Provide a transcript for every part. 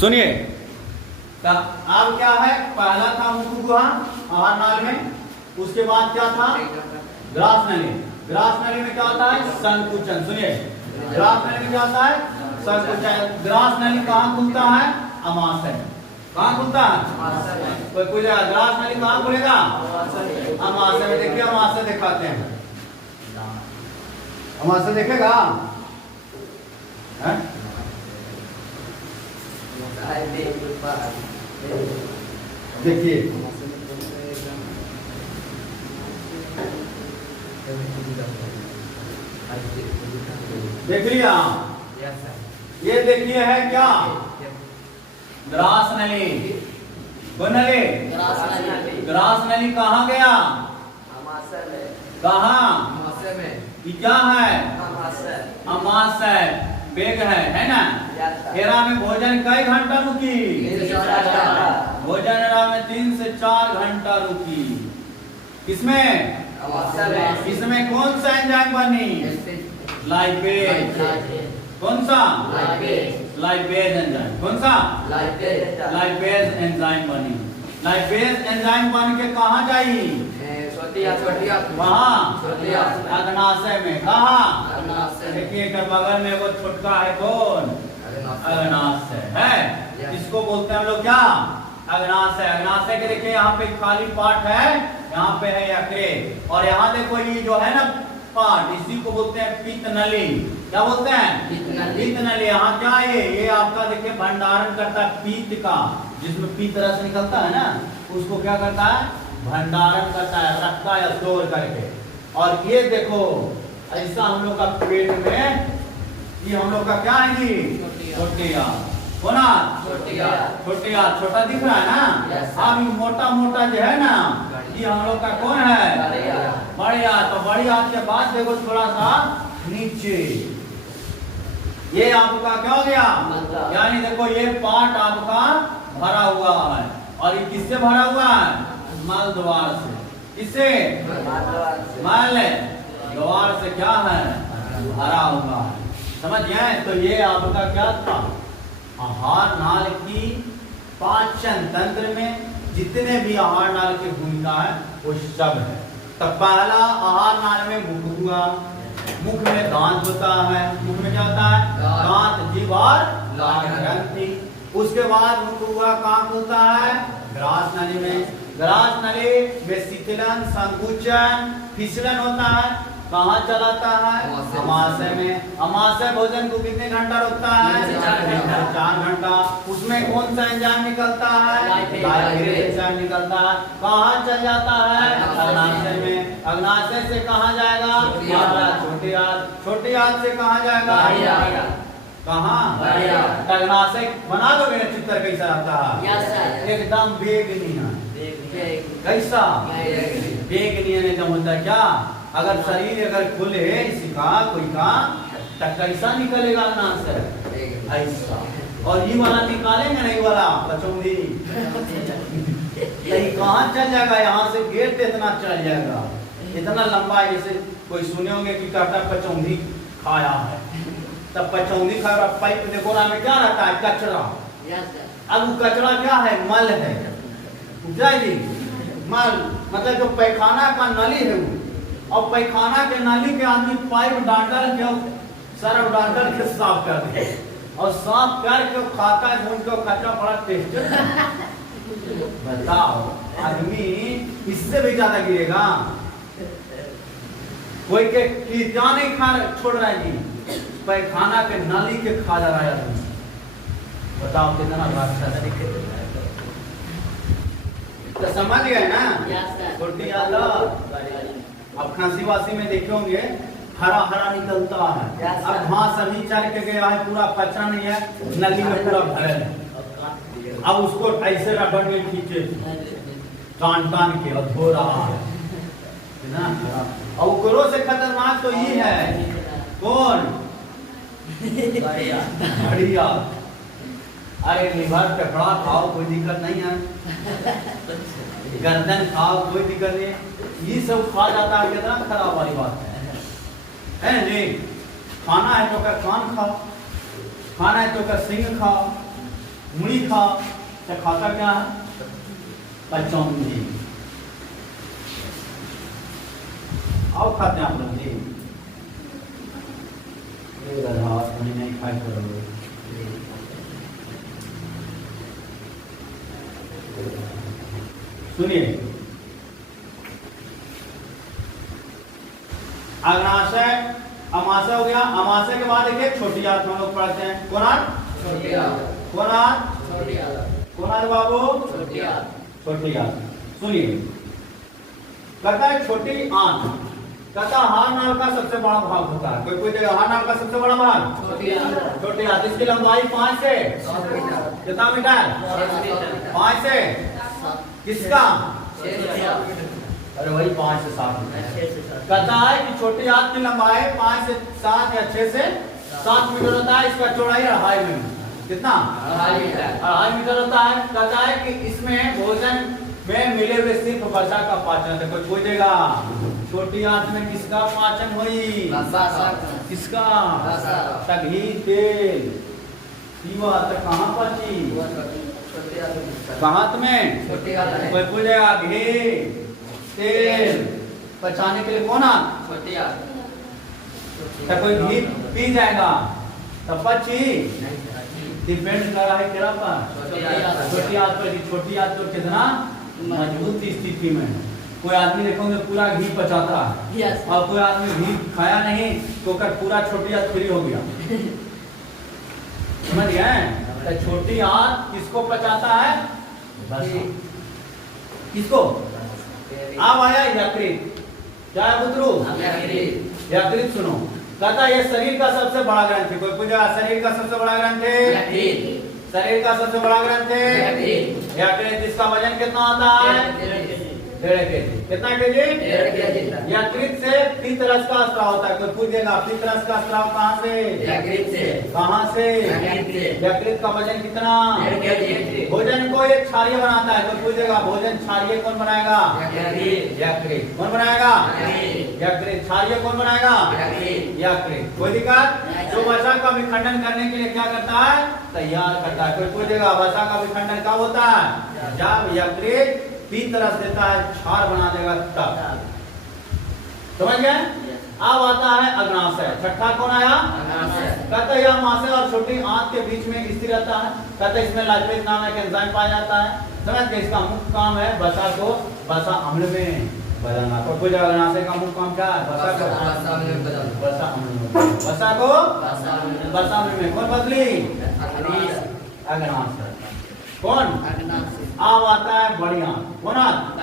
सुनिए, अब क्या है, पहला था मुख गुहा आहार नाल में, उसके बाद क्या था ग्रास नली। ग्रास नली में क्या होता है, संकुचन। सुनिए, ग्रास नली में क्या होता है, संकुचन। ग्रास नली कहाँ खुलता है, अमाशय में। कहाँ खुलता है, कोई पूछेगा ग्रास नली कहाँ खुलेगा, अमाशय में। देखिए अमाशय दिखाते हैं, अमाशय देखेगा है? देखिए देख लिया, ये देखिए है क्या, ग्रास नली। नली ग्रास नली कहाँ गया, कहाँ, ये क्या है, अमाशय, वेग है ना। हेरा में भोजन कई घंटा रुकी, भोजन हेरा में 3 से 4 घंटा रुकी। किसमें, इसमें कौन सा एंजाइम बनी, लाइपेज। कौन सा, लाइपेज एंजाइम। कौन सा, लाइपेज एंजाइम बनी। लाइपेज एंजाइम बन के कहाँ जाई, वहाँ अग्नाशय में। कहाँ, देखिए बगल में वो छुटका है, कौन, अग्नाशय है। इसको बोलते हैं हम लोग क्या, अग्नाशय। अग्नाशय के देखिए यहाँ पे खाली पार्ट है, यहाँ पे है यकृत, और यहाँ देखो ये जो है ना पार्ट, इसी को बोलते हैं पित्त नली। क्या बोलते हैं, पित्त नली। यहाँ क्या है, ये आपका देखिए भंडारण करता है पित्त का, जिसमें पित्त रस निकलता है ना, उसको क्या करता है, भंडारण करता है, रखता है स्टोर करके। और ये देखो ऐसा हम लोग का पेट में, ये हम लोग का क्या है जी, छोटी आंत। होना छोटी आंत, छोटा दिख रहा है ना। अब ये मोटा मोटा जो है ना, ये हम लोग का कौन है, बड़ी आंत। तो बड़ी आंत के बाद देखो थोड़ा सा नीचे, ये आपका क्या हो गया, यानी देखो ये पार्ट आपका भरा हुआ है, और ये किससे भरा हुआ है, मल द्वार से। किससे, मल द्वार से क्या है, भरा हुआ है। समझ गए। तो ये आपका क्या था, आहार नाल की पाचन तंत्र में जितने भी आहार नाल की भूमिका है वो सब है। तो पहला आहार नाल में मुख हुआ, मुख में दांत होता है। मुख में क्या होता है, दांत, जीभ और ग्रंथि। उसके बाद मुख हुआ कहाँ खुलता है, ग्रास नली में। ग्रास नली में शीतलन, संकुचन, फिसलन होता है। कहाँ चलाता है, अमाशय में। अमाशय भोजन को कितने घंटा रोकता है, 4 घंटा। उसमें कौन सा एंजाइम निकलता है, लाइपेज एंजाइम निकलता है। कहाँ चल जाता है, अग्नाशय में। अग्नाशय से कहाँ जाएगा, छोटी आंत। छोटी आंत से कहाँ जाएगा, कहाँ, अग्नाशय। बना दोगे ना चित्र कैसा आता है, एकदम बेगनी है। कैसा, बेगनी एकदम होता है। क्या, अगर शरीर अगर खुले इसी का कोई का, तो कैसा निकलेगा अग्नाशय, ऐसा। और ये वाला निकालेंगे नहीं, वाला पचौंधी यही कहाँ चल जाएगा, यहाँ से गेट इतना चल जाएगा, इतना लंबा। जैसे कोई सुने होंगे कि कहता पचौंधी खाया है, तब पचौंधी खा रहा, पाइप देखो ना में क्या रहता है, कचरा। अब वो कचरा क्या है, मल है, क्या जी, मल। मतलब जो पैखाना का नली है वो, और पैखाना के नाली के आदमी पाइप डांडल के, सरफ डांडल के साफ कर दे, और साफ करके खाता है, भून के कचरा बड़ा टेस्ट। बताओ, आदमी इससे भी ज्यादा गिरेगा। कोई के क्या नहीं खा छोड़ रहा है जी, पैखाना के नाली के खा जा रहा है आदमी। बताओ कितना राक्षस। तो समझ गए ना, छोटी आंत। अब खांसी वासी में देखे होंगे हरा हरा निकलता है। अब घास अभी चल के गया है, पूरा पचा नहीं है, नली में पूरा भरे है। अब उसको ऐसे रबड़ में खींचे, टान टान के और धो रहा है ना। और उकरो से खतरनाक तो ये है, कौन, बढ़िया। अरे लीवर पेपड़ा खाओ कोई दिक्कत नहीं है, गर्दन खाओ कोई दिक्कत नहीं, ये सब खा जाता है, कितना खराब वाली बात है जी। खाना है तो का कान खाओ, खाना है तो का सिंग खाओ, मुड़ी खा, तो खाता क्या है? कचौंधी। और खाते हैं आप लोग जी? नहीं खाए करोगे। सुनिए, अग्नाशय अमाशय हो गया। अमाशय के बाद देखिए छोटी आंत हम लोग पढ़ते हैं। कौन आंत? छोटी आंत। कौन आंत? छोटी आंत। कौन आंत बाबू? छोटी आंत। छोटी आंत। सुनिए, कहता है छोटी आंत, कहता हार नाल का सबसे बड़ा भाग होता है। कोई कोई जगह हार नाल का सबसे बड़ा भाग छोटी आंत। छोटी आंत। इसकी लंबाई 5 से 7 मीटर। कितना मीटर? 5 से किसका? 6 से 7 मीटर। अरे वही 5 से 7 मीटर। 6 से 7। कहता है कि छोटी आंत की लंबाई 5 से 7 या 6 से 7 मीटर होता है। इसका चौड़ाई 2.5 मीटर। कितना? 2.5 मीटर। 2.5 मीटर होता है। कहता है कि इसमें भोजन में मिले हुए सिर्फ वसा का पाचन है। कोई पूछेगा छोटी आंत में किसका पाचन हुई? किसका? तक घी तेल पीवा तक कहाँ पची? कहाँ में? छोटी आंत। कोई पूछेगा घी तेल पचाने के लिए कौन आंत? छोटी आंत। तब कोई घी पी जाएगा तब पची? डिपेंड कर रहा है केरा पर? छोटी आंत पर। छोटी आंत तो कितना मजबूत स्थिति में। कोई आदमी देखोगे पूरा घी पचाता है और कोई आदमी घी खाया नहीं तो कर पूरा छोटी आंत फ्री हो गया। समझ गए? तो छोटी आंत किसको पचाता है? किसको? अब आया यकृत। क्या है बुतरू? यकृत। सुनो, कहता ये शरीर का सबसे बड़ा ग्रंथ है। कोई पूछा शरीर का सबसे बड़ा ग्रंथ है? शरीर का सबसे बड़ा ग्रंथ है यकृत। इसका वजन कितना आता है? 1.5 केजी। कितना केजी? 1.5 केजी। यकृत से पित्तरस का स्राव होता है। कोई पूछेगा पित्तरस का स्राव कहाँ से? यकृत से। कहाँ से? यकृत से। यकृत का वजन कितना? 1.5 केजी। भोजन को एक क्षारीय बनाता है। कोई पूछेगा भोजन क्षारीय कौन बनाएगा? यकृत। कौन बनाएगा? यकृत। क्षारीय कौन बनाएगा? यकृत। कोई दिक्कत? जो वसा का विखंडन करने के लिए क्या करता है? तैयार करता है। कोई पूछेगा वसा का विखंडन कब होता है? जब यकृत पित्तरस देता है, क्षार बना देगा तब। समझ गए? अब आता है अग्नाशय। छठा कौन आया? कहते हैं अग्नाशय और छोटी आंत के बीच में स्थिर रहता है। कहते हैं इसमें लाइपेज नाम एक एंजाइम पाया जाता है। समझ गए? इसका मुख्य काम है वसा को वसा अम्ल में बदलना। तो कोई अग्नाशय का मुख्य काम क्या है? वसा को वसा अम्ल में। वसा को वसा अम्ल में कौन बदली? अग्नाशय। कौन? अब आता है बड़ी आंत। कौन आंत?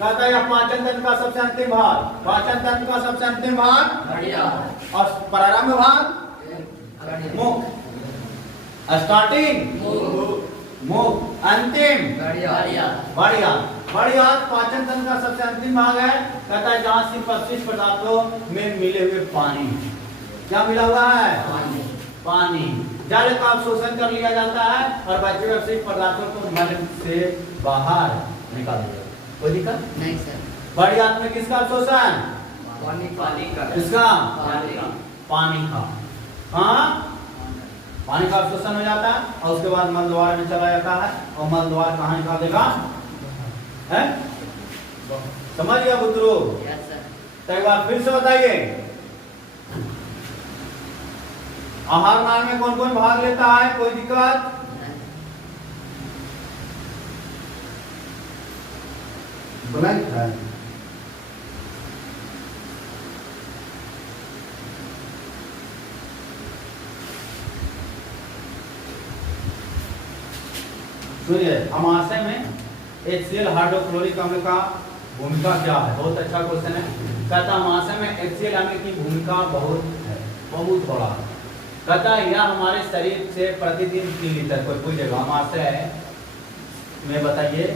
कहता है पाचन तंत्र का सबसे अंतिम भाग। पाचन तंत्र का सबसे अंतिम भाग और प्रारंभ भाग मुख। स्टार्टिंग मुख, अंतिम बड़ी आंत। बड़ी आंत पाचन तंत्र का सबसे अंतिम भाग है। कहता है जहाँ सिर्फ अपशिष्ट पदार्थों में मिले हुए पानी। क्या मिला हुआ है? पानी। जल का अवशोषण कर लिया जाता है और बचे हुए अपशिष्ट पदार्थों को मल से बाहर निकाल दिया। कोई दिक्कत नहीं सर। बड़ी आंत में किसका अवशोषण? पानी का। किसका? पानी का। हाँ, पानी का अवशोषण हो जाता है और उसके बाद मल द्वार में चला जाता है और मल द्वार कहाँ निकाल देगा? है? समझ गया बुतरू? तो एक बार फिर से बताइए, आहार नाल में कौन कौन भाग लेता है? कोई दिक्कत? सुनिए, अमाशय में HCl हाइड्रोक्लोरिक अम्ल का भूमिका क्या है? बहुत अच्छा क्वेश्चन है। कहता अमाशय में HCl अम्ल की भूमिका बहुत है, बहुत बड़ा। कहता है यह हमारे शरीर से प्रतिदिन 3 लीटर। कोई पूछेगा अमाशय में बताइए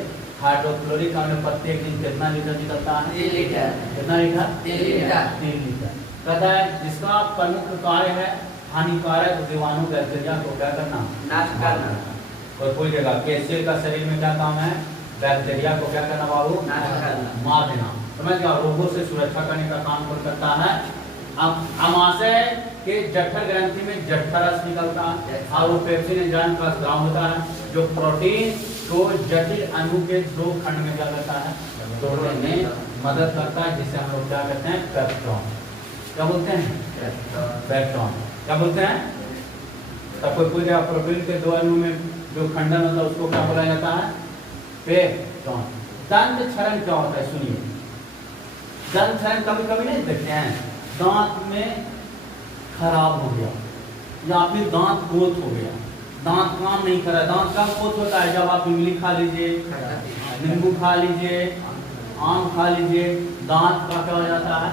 हाइड्रोक्लोरिक अम्ल प्रत्येक दिन कितना लीटर निकलता है? 3 लीटर। कितना लीटर? 3 लीटर। 3 लीटर। कहता है जिसका प्रमुख कार्य है हानिकारक जीवाणु बैक्टीरिया को क्या करना? नाश करना। कोई पूछेगा HCl का शरीर में क्या काम है? बैक्टीरिया को क्या करना बाबू? नाश करना। मार देना। समझ गया? रोगों से सुरक्षा करने का काम कौन करता है? अमाशय कि जठर ग्रंथि में जठर रस निकलता है और वो पेप्सिन एंजाइम का स्राव होता है जो प्रोटीन को जटिल अणु के दो खंड में क्या करता है, तोड़ने में मदद करता है, जिसे हम लोग क्या कहते हैं पेप्टोन। क्या बोलते हैं पेप्टोन। क्या बोलते हैं, तब कोई पूरे प्रोटीन के दो अणु में जो खंडन होता है उसको क्या बोला जाता है पेप्टोन। दंत क्षरण क्या होता है सुनिए, दंत क्षरण कभी कभी नहीं देखते हैं, दांत में खराब हो गया या फिर दांत गोत हो गया, दांत काम नहीं कर रहा। दांत कब गोत होता है, जब आप इमली खा लीजिए, नींबू खा लीजिए, आम खा लीजिए, दांत का क्या हो जाता है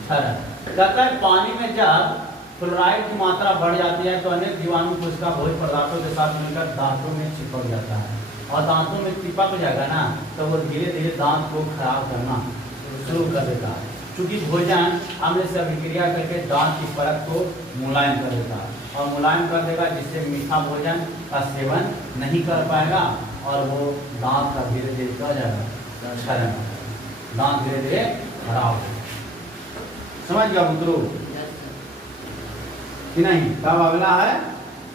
क्षरण। कहता है पानी में जब फ्लोराइड की मात्रा बढ़ जाती है तो अनेक जीवाणु कोशिका भोज्य पदार्थों के साथ मिलकर दांतों में चिपक जाता है, और दांतों में चिपक जाएगा ना तो वो धीरे धीरे दांत को खराब करना शुरू कर देता है, क्योंकि भोजन हमने से अभिक्रिया करके दांत की परत को मुलायम कर देता है और मुलायम कर देगा, जिससे मीठा भोजन का सेवन नहीं कर पाएगा और वो दांत का धीरे धीरे क्या जाएगा क्षरण, दांत धीरे धीरे खराब हो। समझ गया पुत्रो कि नहीं। तब अगला है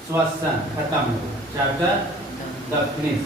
श्वसन, खत्म चैप्टर द फिनिश।